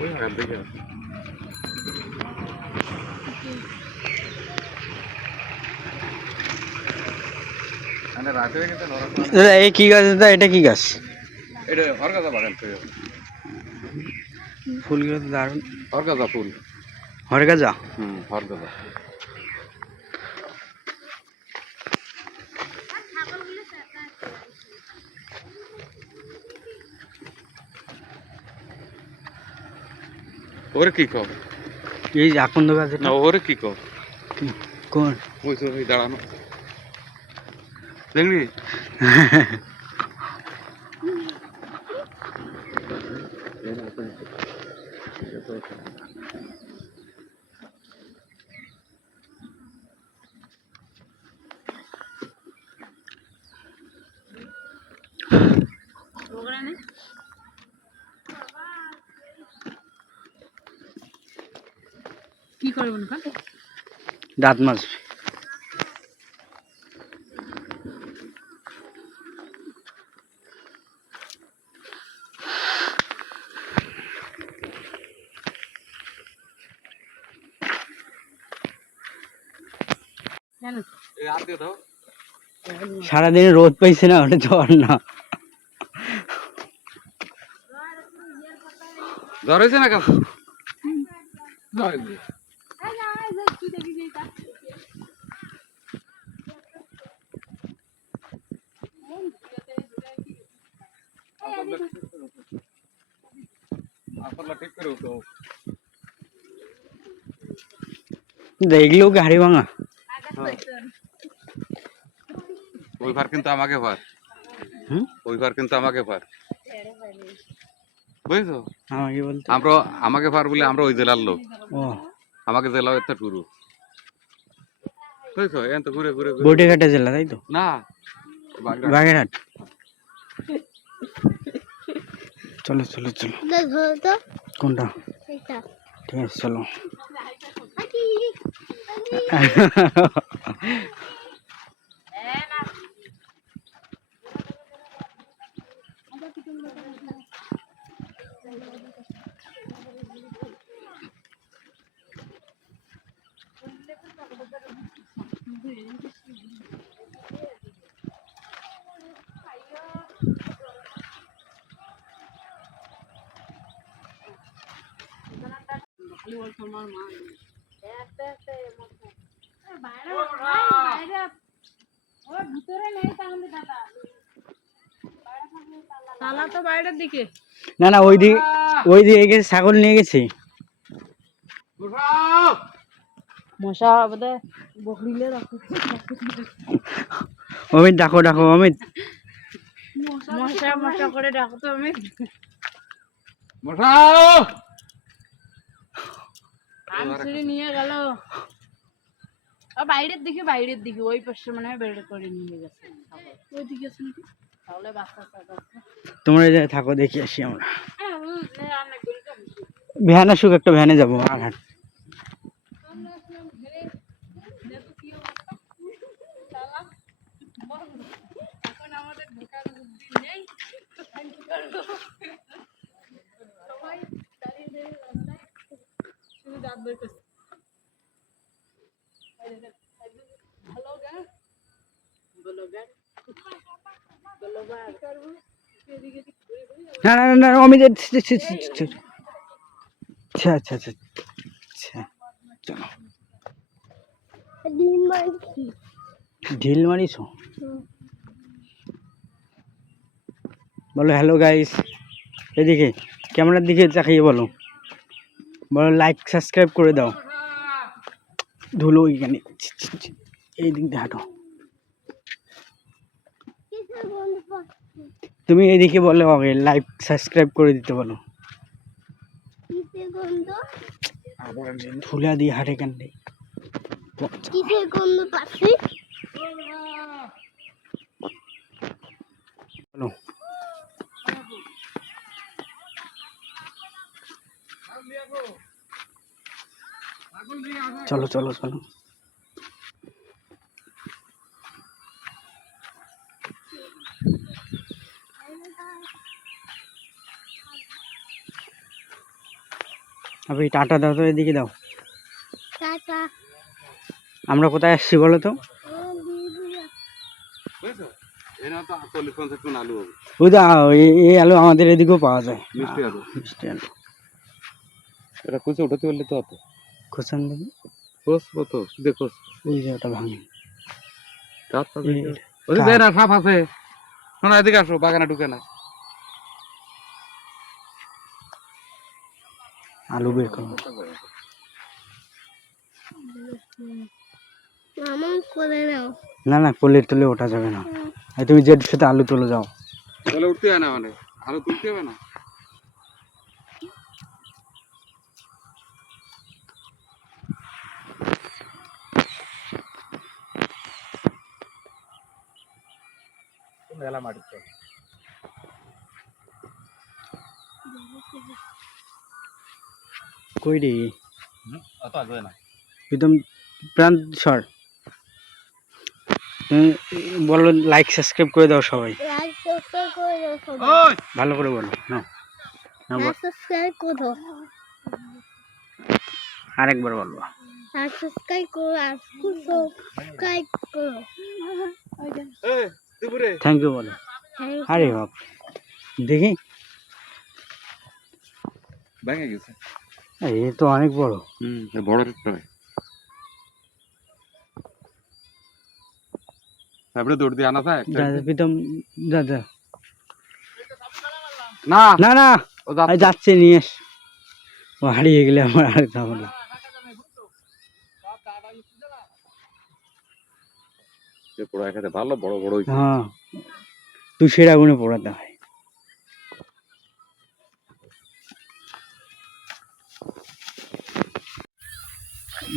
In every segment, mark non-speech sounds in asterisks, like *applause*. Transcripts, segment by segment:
ওই হাত দেখে মানে রাতে গেছে নরম দাদা এই কি গাছ দাদা এটা কি গাছ এটা হরগাজা বাগান তো ফুলগুলো তো দারুণ হরগাজা ফুল হরগাজা হুম হরগাজা ওরে কি কব এই যে আকন্দ গাছ না ওর কি কব কোন? ওই তো দাঁড়ানো। দেখলি *laughs* কি করব না দাঁত দাও। সারাদিন রোদ পাইছে না ওটা জ্বর না। জ্বর হয়েছে না কাকু তো দেখলেও গাড়ি ভাঙা। ওই ভার কিন্তু আমাকে ভার। হুম? ওই ভার কিন্তু আমাকে ভার। বুঝছ? আমাকে বলতে। আমরা আমাকে ভার বলে আমরা ওই জেলার লোক। আমাকে জেলা এত টুরু। বুঝছ? এত ঘুরে ঘুরে ঘুরে। বটিঘাটা জেলা তাই তো? না বাগেরহাট। চলো চলো চলো। কোনটা? ঠিক আছে চলো। *laughs* তালা তো বাইরের দিকে। না না ওই দিকে ওই দিকে গেছে ছাগল নিয়ে গেছে। মশা! বোধহয় বকরিলে রাখো। অমিত ডাকো ডাকো অমিত। মশা মশা করে ডাকো তো মশাও আমসিরি নিয়ে গেল। বাইরের দিকে বাইরের দিকে। ওই পাশে মনে হয় বের করে নিয়ে গেছে। ওই দিকে আছে নাকি? তাহলে বাচ্চা তোমরা এই থাকো দেখি আসি আমরা। হ্যাঁ। ভ্যান আসুক একটা ভ্যানে যাব আঘাট এখন আমাদের ঢোকার বুদ্ধি নেই। দাঁত না না না ছি। আচ্ছা আচ্ছা আচ্ছা আচ্ছা চলো। ঢিল মারিছ বলো হ্যালো গাইস এদিকে, ক্যামেরার দিকে তাকিয়ে বলো। বলো লাইক সাবস্ক্রাইব করে দাও। ধুলো ছি। এই দিক দিয়ে হাঁটো। তুমি এদিকে বলো আগে লাইক সাবস্ক্রাইব করে দিতে বলো। ধুলা দিয়ে হাঁটে কান্ডে কিসের চলো চলো চলো। আপনি টাটা দাও তো এদিকে দাও। টাটা। আমরা কোথায় আসছি বলো তো? এই আলু আমাদের এদিকেও পাওয়া যায়। মিষ্টি আলু। মিষ্টি আলু। এটা কুচে উঠাতে পারলে তো হতো খোসান দেখি কোস কত? দেখো ওই যে ওটা ভাঙে ওই যে না সাপ আছে। শোনা এদিকে আসো বাগানে ঢুকে না। আলু বের করে। নাও। না না পলির তুলে ওঠা যাবে না। তুমি জেড সাথে আলু তুলে যাও। তাহলে উঠতে হয় না মানে? আলু তুলতে হবে না? কই রে? অত আসবে না একদম প্রাণ সর। বলো লাইক সাবস্ক্রাইব করে দাও সবাই। ভালো করে বলো আরেকবার বলব সাবস্ক্রাইব করো আর সাবস্ক্রাইব করো। থ্যাংক ইউ বলো Thank আরে বাপ দেখি। ভেঙে গেছে। এ তো অনেক বড়। হুম বড় প্রায়। তারপরে দৌড় দিয়ে আনা যায় প্রীতম যা যা না। না না। ও যাচ্ছে। যাচ্ছে নিয়ে এস। ও হারিয়ে গেলে আমার আর ঝামেলা সে পোড়া খেতে ভালো বড়। হ্যাঁ। তুষের আগুনে পোড়াতে হয়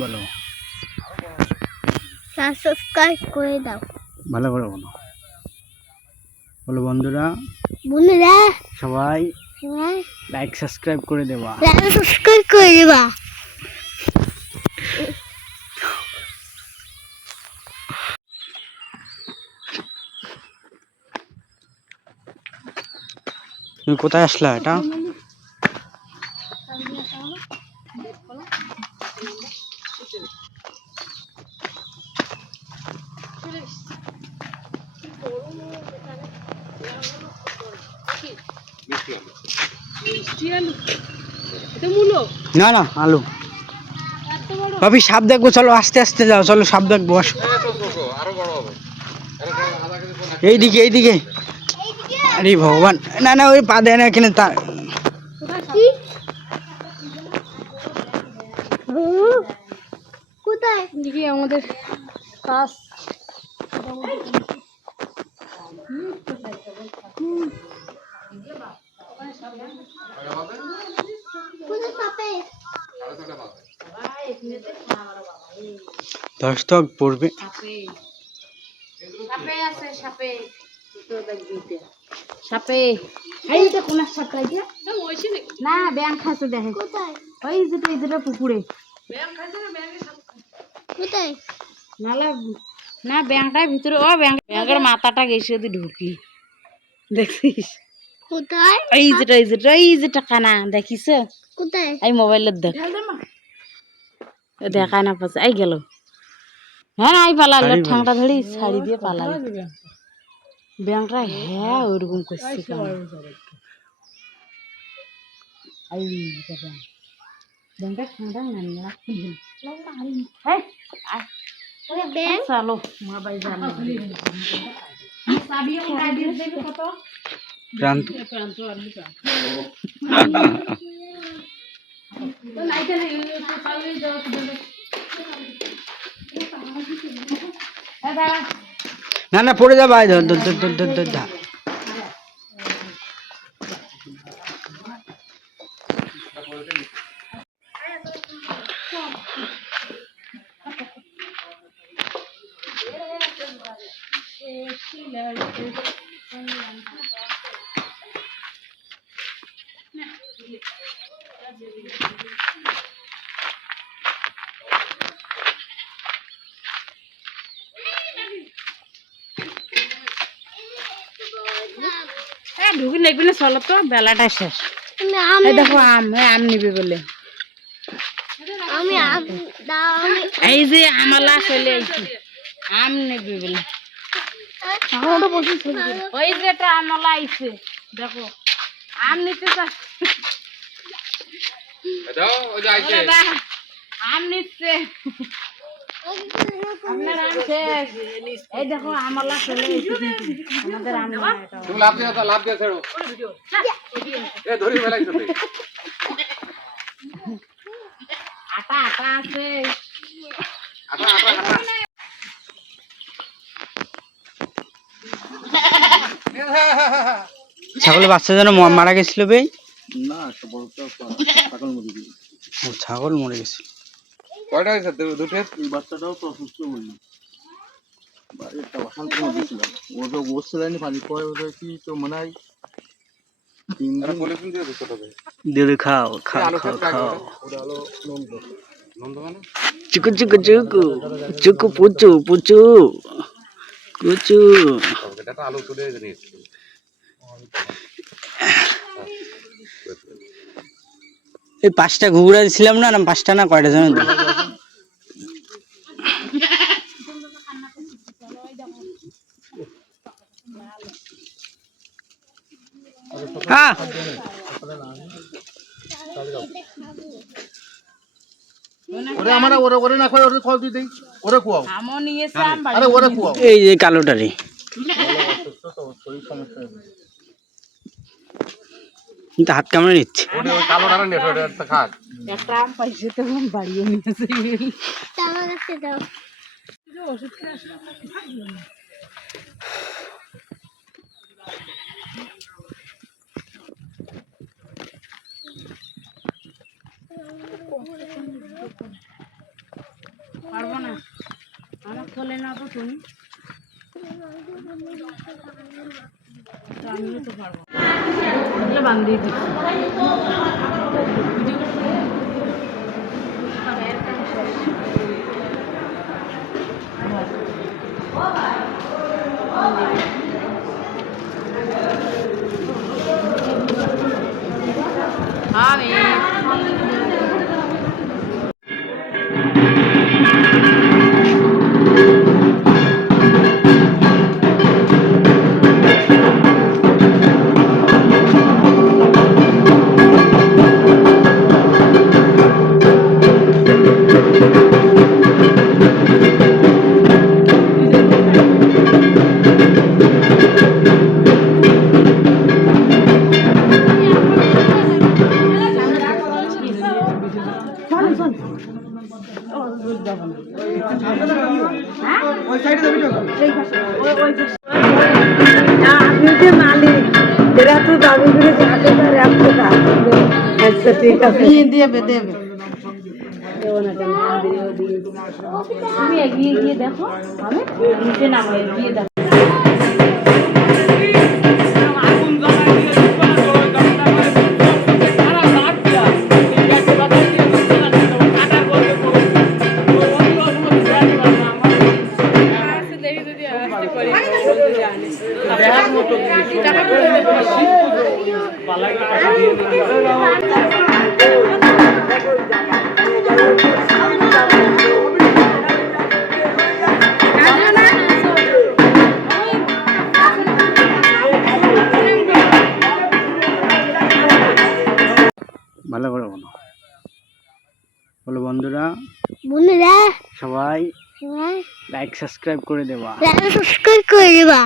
বলো। সাবস্ক্রাইব করে দাও। ভালো করে বলো। বলো বন্ধুরা। বন্ধুরা। সবাই লাইক সাবস্ক্রাইব করে দেওয়া লাইক সাবস্ক্রাইব করে দেবা। তুমি কোথায় আসলা এটা? না না, আলু। ভাবি, সাপ দেখব, চলো, আস্তে আস্তে যাও, চলো, সাপ দেখব। এইদিকে এইদিকে। আরে ভগবান। না না ওই পা দেয় না এখানে তা কোথায়? দেখি আমাদের দশ তক পড়বে। সাপে সাপে আছে সাপে। সাপে। এই এটা কোন সাপ লাগে না ব্যাং খাচ্ছে দেখে। কোথায়? ওই যেটা এই যেটা পুকুরে। কোথায়? নালা না ব্যাংটার ভিতরে। ও ব্যাং ব্যাংকের মাথাটা গেছে যদি ঢুকি। দেখছিস কোথায়? এই যেটা এই যেটা এই যেটা কানা দেখিস? কোথায়? এই মোবাইলের দেখ। এ দেখায় না পাচ্ছে এই গেল। হ্যাঁ আই পালালো ঠাংটা ধরি ছাড়ি দিয়ে পালাই ব্যাংকটা হ্যাঁ ওইরকম করছে কেন? না না পড়ে যাবা ধর। হ্যাঁ ঢুকি নেবি না চলো তো বেলাটা শেষ। দেখো আম এই আম নিবে বলে। আমি আম দাও আমি এই যে আমলা চলে আইছি আম নেবে বলে। ওই যে একটা আমলা আইছে দেখো। আম নিতে আম নিচ্ছে। এই দেখো আমলা চলে আমাদের আম তুমি লাভ দিয়া লাভ দিয়া ছেড়ো। এ ধরি ফেলাইছো আটা আটা আছে। আটা আটা আটা। ছাগলের বাচ্চা যেন মারা গেছিল বে? না একটা বড় ছাগল ছাগল মরে গেছিল কয়টা হয়েছে? দুটো? বাচ্চাটাও তো অসুস্থ বলল বাড়ি একটা অশান্তি মধ্যে ছিলাম ও তো বসছিলেন পানি পরে ওদের কি তো মনে হয় তিন দিন। পলিথিন দিয়ে দিছো তবে দিলে খাও খাও খাও খাও। ওরা হলো নন্দ। নন্দ মানে? চুকু চুকু চুকু চুকু পুচু পুচু কুচু এটা তো আলু তুলে নিয়েছি এই পাঁচটা ঘুঘুরা ছিলাম না না পাঁচটা না কয়টা জানো তো হ্যাঁ ওরে আমার ওরে ওরে না খাওয়াই ওরে খাওয়া দিয়ে দেই ওরে কুয়াও আমও নিয়েছে আম আরে ওরে কুয়াও এই যে কালোটারি। কিন্তু হাত কামড়ে নিচ্ছে ওই কালো ডানা নেট ওটা একটা খাক একটা আম পাইছে তো বাড়িয়ে নিয়েছে আমার কাছে দাও পারব না। আমার খোলে না তো তুমি। আমিও তো পারব। বান্ধিয়ে দিচ্ছি। ঠিক আছে। দেবে দেবে তুমি এগিয়ে গিয়ে দেখো আমি নিচে নামো এগিয়ে দেখো। ভালো সাবস্ক্রাইব করে দেওয়া সাবস্ক্রাইব করে দেবা।